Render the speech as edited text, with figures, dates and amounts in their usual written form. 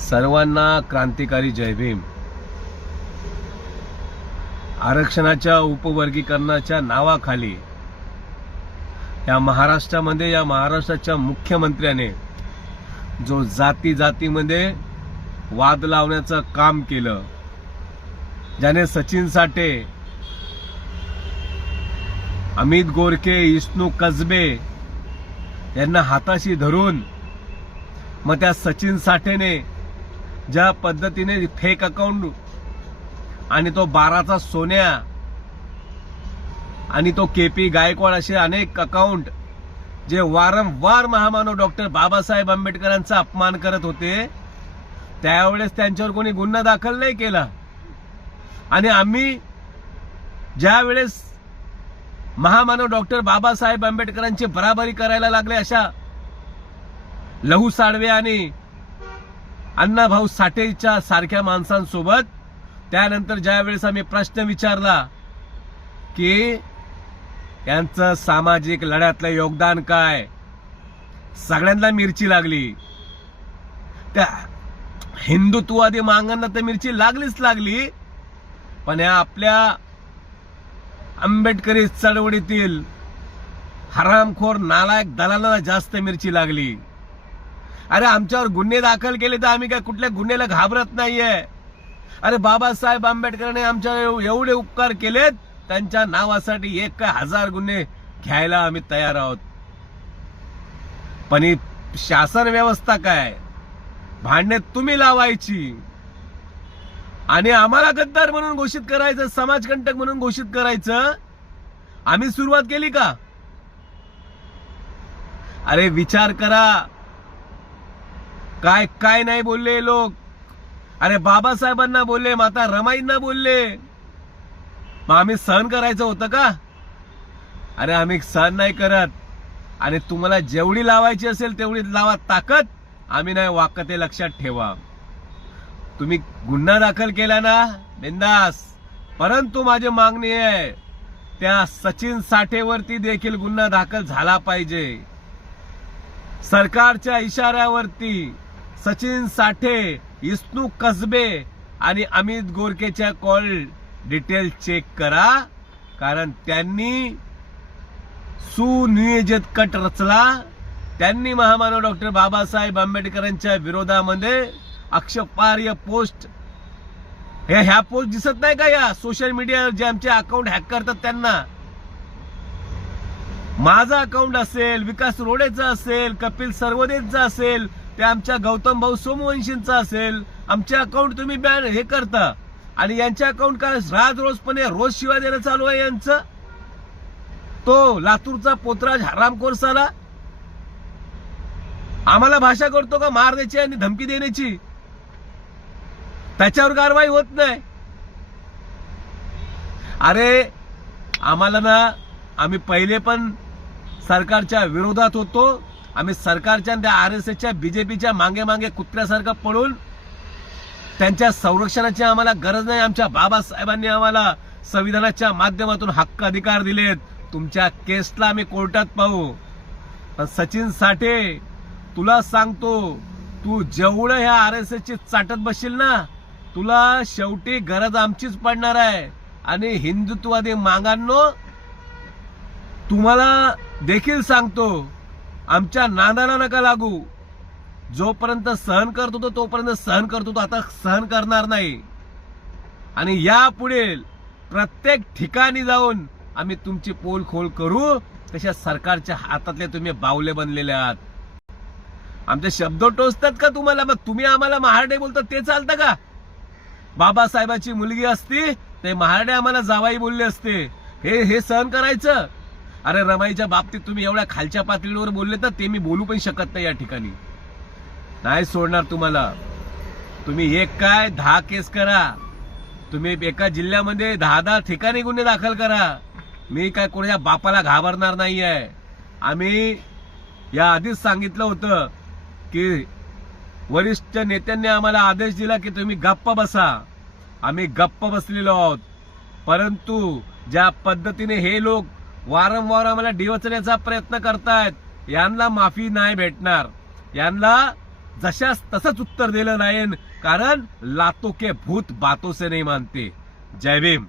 सर्वांना क्रांतिकारी जय भीम। आरक्षणाच्या उपवर्गीकरणाच्या नावाखाली या महाराष्ट्राच्या मुख्यमंत्र्याने जो जातीमध्ये वाद लावण्याचं काम केलं, ज्याने सचिन साठे, अमित गोरखे, इष्णू कसबे यांना हाताशी धरून मग त्या सचिन साठेने ज्या पद्धतीने फेक अकाउंट आणि तो 12चा सोन्या आणि तो केपी गायकवाड असे अनेक अकाउंट जे वारंवार महामानव डॉक्टर बाबासाहेब आंबेडकरांचा अपमान करत होते, त्यावेळेस त्यांच्यावर कोणी गुन्हा दाखल नाही केला। आणि आम्ही ज्या वेळेस महामानव डॉक्टर बाबासाहेब आंबेडकरांची बराबरी करायला लागले अशा लहू साळवे आणि अण्णाभाऊ साठेच्या सारख्या माणसांसोबत, त्यानंतर ज्यावेळेस आम्ही प्रश्न विचारला की यांचं सामाजिक लढ्यातलं योगदान काय, सगळ्यांना मिरची लागली। त्या हिंदुत्ववादी मांगांना तर मिरची लागली, पण या आपल्या आंबेडकरी चळवळीतील हरामखोर नालायक दलालांना जास्त मिरची लागली। अरे आमच्यावर गुन्हे दाखल केले तर आम्ही काय कुठल्या गुन्ह्याला घाबरत नाहीये। अरे बाबासाहेब आंबेडकरांनी आमच्यावर एवढे उपकार केलेत, त्यांच्या नावासाठी 1000 गुन्हे घ्यायला आम्ही तयार आहोत। पण ही शासन व्यवस्था काय, भांडणे तुम्ही लावायची आणि आम्हाला गद्दार म्हणून घोषित करायचं, समाजकंटक म्हणून घोषित करायचं। आम्ही सुरुवात केली का? अरे विचार करा, काय काय नाही बोलले लोक। अरे बाबासाहेबांना बोलले, माता रमाईंना बोलले, मग आम्ही सहन करायचं होतं का? अरे आम्ही सहन नाही करत। आणि तुम्हाला जेवढी लावायची असेल तेवढी लावा ताकद, आम्ही नाही वाकत हे लक्षात ठेवा। तुम्ही गुन्हा दाखल केला ना, बिंदास, परंतु माझी मागणी आहे त्या सचिन साठेवरती देखील गुन्हा दाखल झाला पाहिजे। सरकारच्या इशाऱ्यावरती सचिन साठे, इष्णू कसबे आणि अमित गोरखेच्या कॉल डिटेल चेक करा, कारण त्यांनी सुनियोजित कट रचला। त्यांनी महामानव डॉक्टर बाबासाहेब आंबेडकरांच्या विरोधामध्ये आक्षेपार्ह पोस्ट, ह्या पोस्ट दिसत नाही का या सोशल मीडियावर जे आमचे अकाउंट हॅक करतात त्यांना? माझा अकाउंट असेल, विकास रोडेचा असेल, कपिल सर्वदेचा असेल, ते आमच्या गौतम भाऊ सोमवंशींचा असेल, आमचे अकाउंट तुम्ही बॅन हे करता। आणि यांचे अकाउंट काय रोजपणे रोज शिवाय देणं चालू आहे यांचं। तो लातूरचा पोतराज हरामखोर साला आम्हाला भाषा करतो का मार द्यायची आणि धमकी देण्याची, त्याच्यावर कारवाई होत नाही। अरे आम्हाला ना, आम्ही पहिले पण सरकारच्या विरोधात होतो, आम्ही सरकारच्या त्या आरएसएसच्या बीजेपीच्या मागे मागे कुत्र्यासारखं पळून त्यांच्या संरक्षणाची आम्हाला गरज नाही। आमच्या बाबासाहेबांनी आम्हाला संविधानाच्या माध्यमातून हक्क अधिकार दिलेत। तुमच्या केसला आम्ही कोर्टात पाहू। पण सचिन साठे, तुला सांगतो, तू जेवढं ह्या आरएसएसची चाटत बसशील ना, तुला शेवटी गरज आमचीच पडणार आहे। आणि हिंदुत्ववादी मागांनो, तुम्हाला देखील सांगतो, आमच्या नादाला नका लागू। जोपर्यंत सहन करत होतो तोपर्यंत सहन करत होतो, आता सहन करणार नाही। आणि यापुढे प्रत्येक ठिकाणी जाऊन आम्ही तुमची पोल खोल करू, तशा सरकारच्या हातातले तुम्ही बावले बनलेले आहात। आमचे शब्द टोचतात का तुम्हाला? मग तुम्ही आम्हाला महारडे बोलता ते चालतं का? बाबासाहेबाची मुलगी असती ते महारडे आम्हाला जावाई बोलले असते, हे सहन करायचं? अरे रमाईच्या बाबतीत तुम्ही एवढ्या खालच्या पातळीवर बोलले तर ते मी बोलू पण शकत नाही। या ठिकाणी नाही सोडणार तुम्हाला। तुम्ही एक काय 10 केस करा, तुम्ही एका जिल्ह्यामध्ये 10 ठिकाणी गुन्हे दाखल करा, मी काय कोणाच्या बापाला घाबरणार नाहीये। आम्ही या आधीच सांगितलं होतं की वरिष्ठ नेत्यांनी आम्हाला आदेश दिला की तुम्ही गप्प बसा, आम्ही गप्प बसलेलो आहोत। परंतु ज्या पद्धतीने हे लोक वारंवार आम्हाला डिवचण्याचा प्रयत्न करतायत, यांना माफी नाही भेटणार। यांना जशास तसंच उत्तर दिलं नाही, कारण लातो के भूत बातों से नहीं मानते. जय भीम.